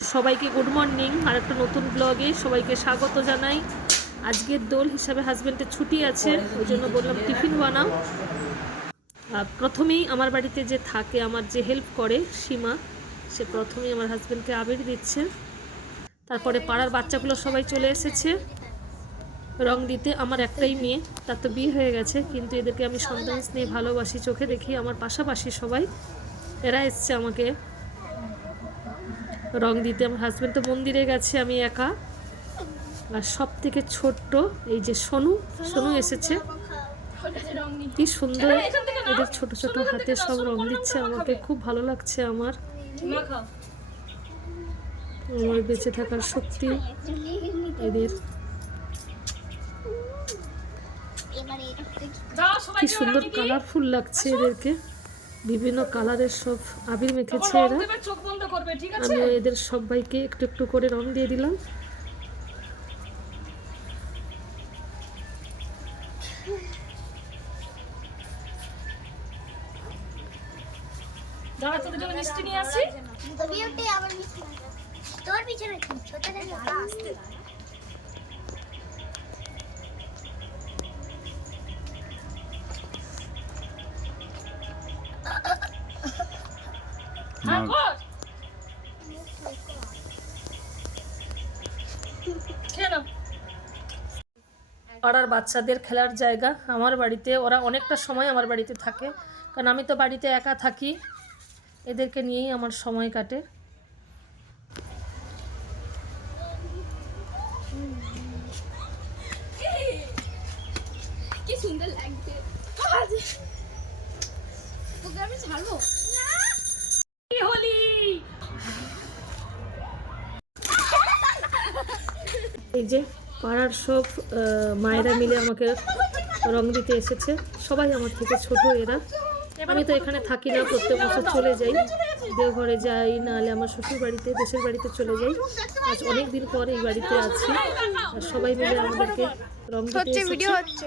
সবাইকে good morning. আর একটা নতুন ব্লগে সবাইকে স্বাগত জানাই। আজকের দোল হিসাবে হাজব্যান্ডের ছুটি আছে, ওই জন্য বললাম টিফিন বানাও। প্রথমেই আমার বাড়িতে যে থাকে, আমার যে হেল্প করে সীমা, সে প্রথমেই আমার হাজব্যান্ডকে আবির দিচ্ছে। তারপরে পাড়ার বাচ্চাগুলো সবাই চলে এসেছে রং দিতে। আমার একটাই মেয়ে, তার তো বিয়ে হয়ে গেছে, কিন্তু এদেরকে আমি সন্তান স্নেহে ভালোবাসি, চোখে দেখি। আমার পাশাপাশি সবাই এরা এসছে আমাকে রং দিতে। আমার হাজব্যান্ড তো মন্দিরে গেছে, আমি একা। আর সব থেকে ছোট্ট এই যে সোনু এসেছে। কি সুন্দর এদের ছোট ছোট হাতে সব রং দিচ্ছে, আমাকে খুব ভালো লাগছে। আমার বেঁচে থাকার শক্তি এদের। কি সুন্দর কালারফুল লাগছে এদেরকে, বিভিন্ন কালারের সব আবির মেখেছে এরা। আমি এদের সবাইকে একটু একটু করে রং দিয়ে দিলাম। মিষ্টি নিয়ে আসি। তোর পিছনে ছোট আসতে পাড়ার বাচ্চাদের খেলার জায়গা আমার বাড়িতে। ওরা অনেকটা সময় আমার বাড়িতে থাকে, কারণ আমি তো বাড়িতে একা থাকি। এদেরকে নিয়েই আমার সময় কাটে। কি সুন্দর লাগছে। তোকে আমি ছাড়বো না। হোলি এই যে পাড়ার সব মায়েরা মিলে আমাকে রং দিতে এসেছে। সবাই আমার থেকে ছোট এরা। আমি তো এখানে থাকি না, প্রত্যেক বছর চলে যাই, দেওঘরে যাই, নাহলে আমার শ্বশুর বাড়িতে, দেশের বাড়িতে চলে যাই। আজ অনেক দিন পর এই বাড়িতে আছি। আর সবাই মিলে আমাদেরকে রং দিতে এসেছে।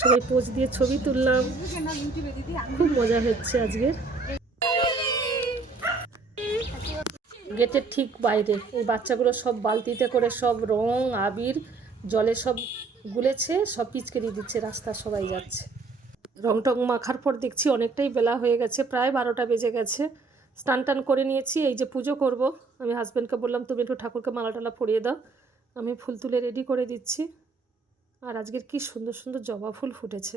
সবাই পোজ দিয়ে ছবি তুললাম, খুব মজা হচ্ছে আজকের। গেটের ঠিক বাইরে এই বাচ্চাগুলো সব বালতিতে করে সব রং আবির জলে সব গুলেছে, সব পিচকারি দিচ্ছে, রাস্তা সবাই যাচ্ছে। রং টং মাখার পর দেখছি অনেকটাই বেলা হয়ে গেছে, প্রায় 12টা বেজে গেছে। স্নান টান করে নিয়েছি, এই যে পুজো করব। আমি হাজব্যান্ডকে বললাম তুমি একটু ঠাকুরকে মালা টালা পরিয়ে দাও, আমি ফুল তুলে রেডি করে দিচ্ছি। আর আজকের কি সুন্দর সুন্দর জবা ফুল ফুটেছে।